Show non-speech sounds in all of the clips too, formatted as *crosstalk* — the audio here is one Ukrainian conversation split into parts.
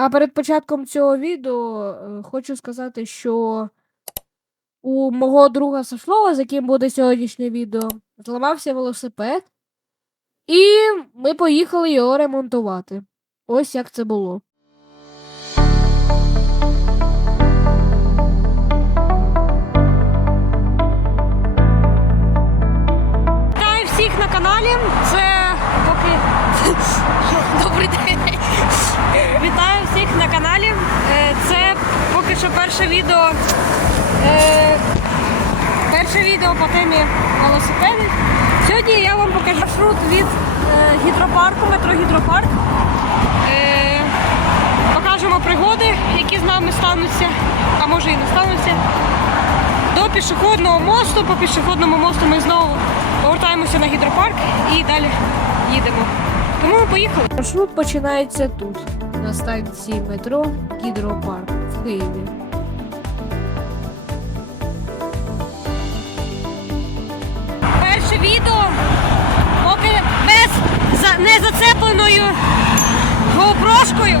А перед початком цього відео е, хочу сказати, що у мого друга Сашлова, з яким буде сьогоднішнє відео, зламався велосипед, і ми поїхали його ремонтувати. Ось як це було. Вітаю всіх на каналі. Це поки. *laughs* Добрий день. Вітаю всіх на каналі. Е, Це поки що перше відео. е, Перше відео по темі велосипеди. Сьогодні я вам покажу маршрут від е, гідропарку, метро гідропарк. Покажемо пригоди, які з нами стануться, а може і не стануться до пішохідного мосту. По пішохідному мосту ми знову повертаємося на гідропарк і далі їдемо. Тому ми поїхали. Маршрут починається тут, на станції метро Гідропарк в Києві. Перше відео поки без за, не зацепленою гоупрошкою.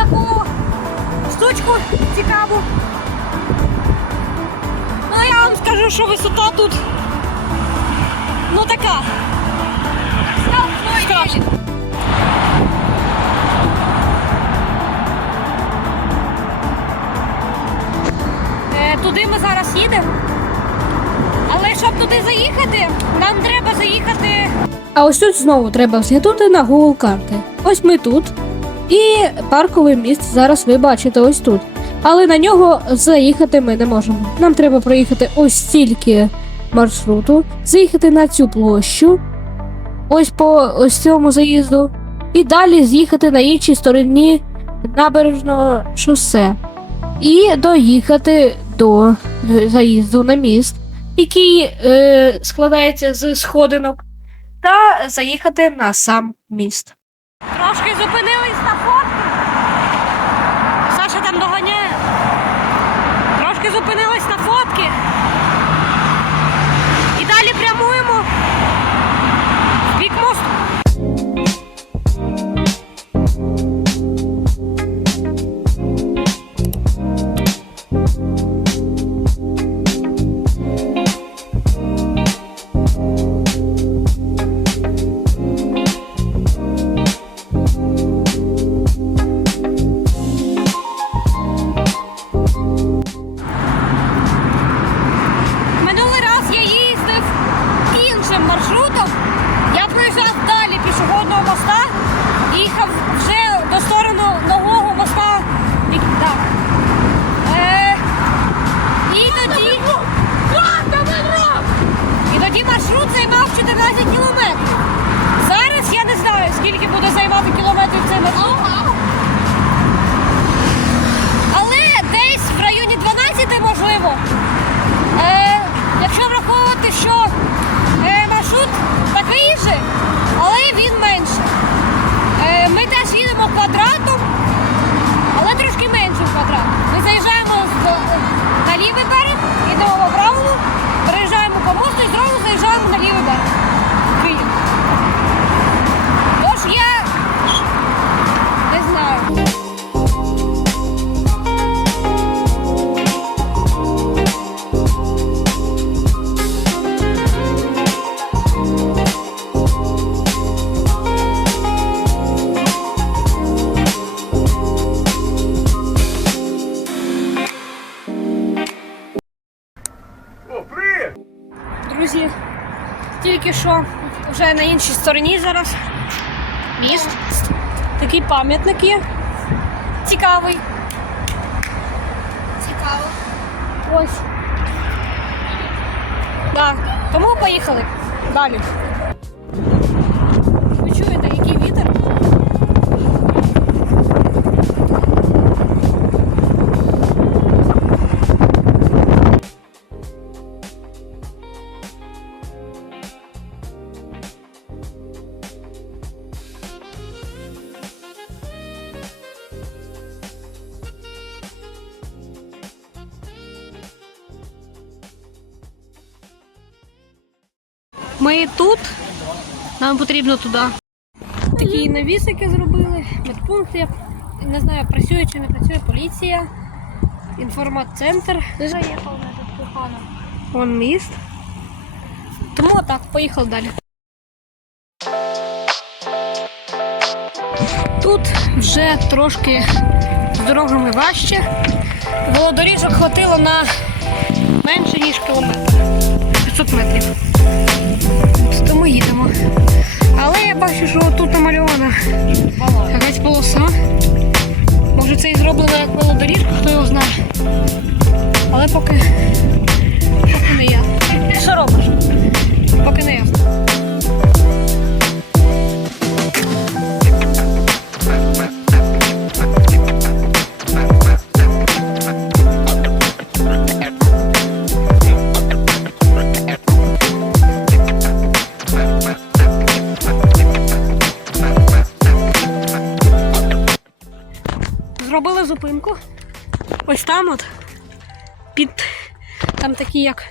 таку штучку цікаву. Ну я вам скажу, що висота тут ну така. Страшно. Е, Туди ми зараз їдемо. Але щоб туди заїхати, нам треба заїхати А ось тут знову треба взглянути на Google карти. Ось ми тут. І парковий міст зараз ви бачите ось тут. Але на нього заїхати ми не можемо. Нам треба проїхати ось стільки маршруту, заїхати на цю площу, ось по ось цьому заїзду, і далі з'їхати на іншій стороні набережного шосе. І доїхати до е, заїзду на міст, який е, складається з сходинок та заїхати на сам міст. Трошки зупинились маршрут займав 14 кілометрів. Зараз я не знаю, скільки буде займати кілометрів цей маршрут. Іншій стороні зараз. Міст. Такий пам'ятник є. Цікавий. Цікаво. Ось. Да. Тому поїхали. Далі. Ми тут. Нам потрібно туди. Такі навісики зробили, медпункти. Не знаю, працює чи не працює поліція, інформат-центр. Заїхав на тут погано. Вон міст. Тому так, поїхали далі. Тут вже трошки з дорогами важче. Володоріжок хватило на менше, ніж кілометр. 500 метрів. То ми їдемо. Але я бачу, що тут намальована якась полоса. Може це і зроблено як велодоріжка, хто його знає. Але поки Поки не я. Що робиш? Поки не я. Такі як.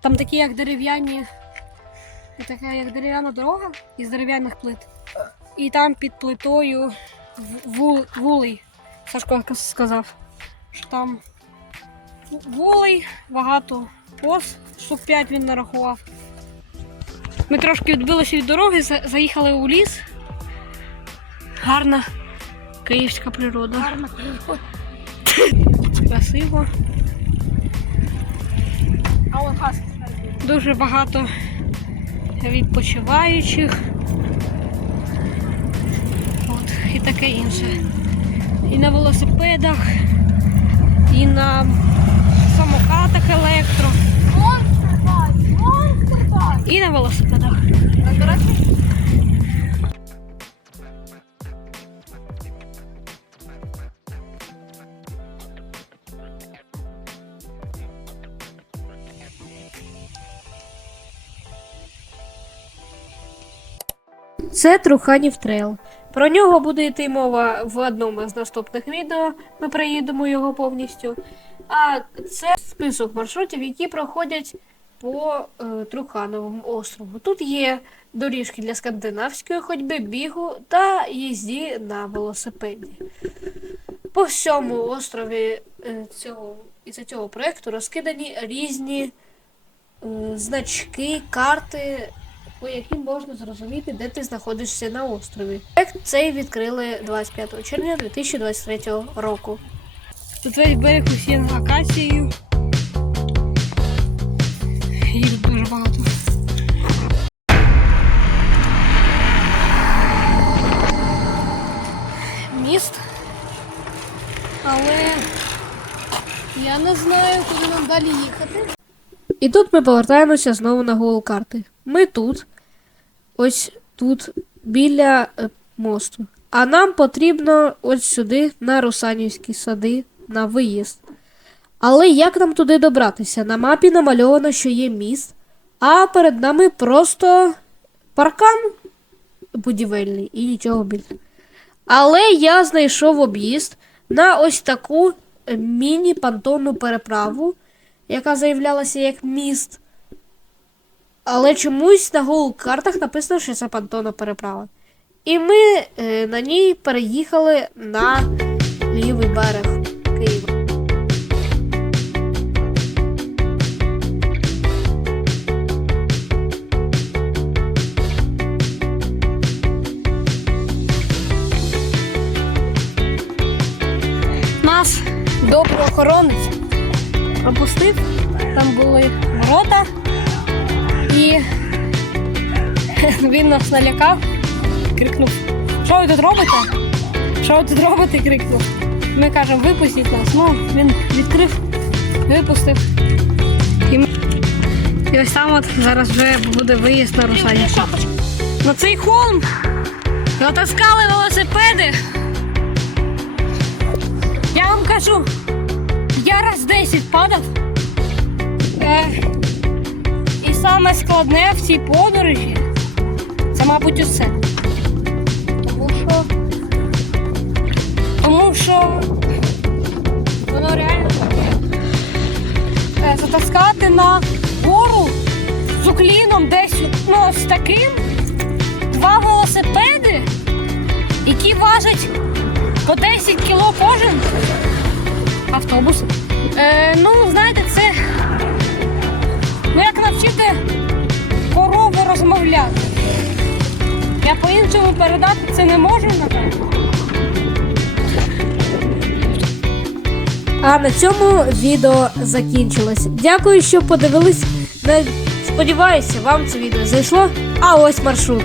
Там такі як дерев'яні. Така як дерев'яна дорога із дерев'яних плит. І там під плитою вул, вулей. Сашко сказав, що там вулей, багато поз, штук 5 він нарахував. Ми трошки відбилися від дороги, заїхали у ліс. Гарна київська природа. Гарно. Красиво. Дуже багато відпочиваючих. От, і таке інше. І на велосипедах, і на самокатах електро, Монстр так! Монстр і на велосипедах. Це Труханів трейл. Про нього буде йти мова в одному з наступних відео. Ми приїдемо його повністю. А це список маршрутів, які проходять по е, Трухановому острову. Тут є доріжки для скандинавської ходьби, бігу та їзді на велосипеді. По всьому острові е, цього, із цього проєкту розкидані різні е, значки, карти, по яким можна зрозуміти, де ти знаходишся на острові. Проект цей відкрили 25 червня 2023 року. Тут весь берег усім акацією. Їх дуже багато. Міст. Але я не знаю, куди нам далі їхати. І тут ми повертаємося знову на Google карти. Ми тут, ось тут, біля е, мосту. А нам потрібно ось сюди, на Русанівські сади, на виїзд. Але як нам туди добратися? На мапі намальовано, що є міст, а перед нами просто паркан будівельний і нічого більше. Але я знайшов об'їзд на ось таку е, міні-пантонну переправу, яка заявлялася як міст. Але чомусь на Google картах написано, що це понтонна переправа. І ми е, на ній переїхали на лівий берег *laughs* він нас налякав, крикнув: Що ви тут робите? Що ви тут робите? крикнув. Ми кажемо, випустіть нас. Ну, він відкрив, випустив. І, ми... і ось там от зараз вже буде виїзд на Русанівку. На цей холм натаскали велосипеди. Я вам кажу, я раз 10 падав. Е, і саме складне в цій подорожі мабуть, усе. Тому що. Тому що воно реально. Затаскати на гору з укліном десь ну, ось таким два велосипеди, які важать по 10 кіло кожен. Автобус. Е, ну, знаєте, Я по-іншому передати це не можу, напевно. А на цьому відео закінчилось. Дякую, що подивились. Сподіваюся, вам це відео зайшло. А ось маршрут.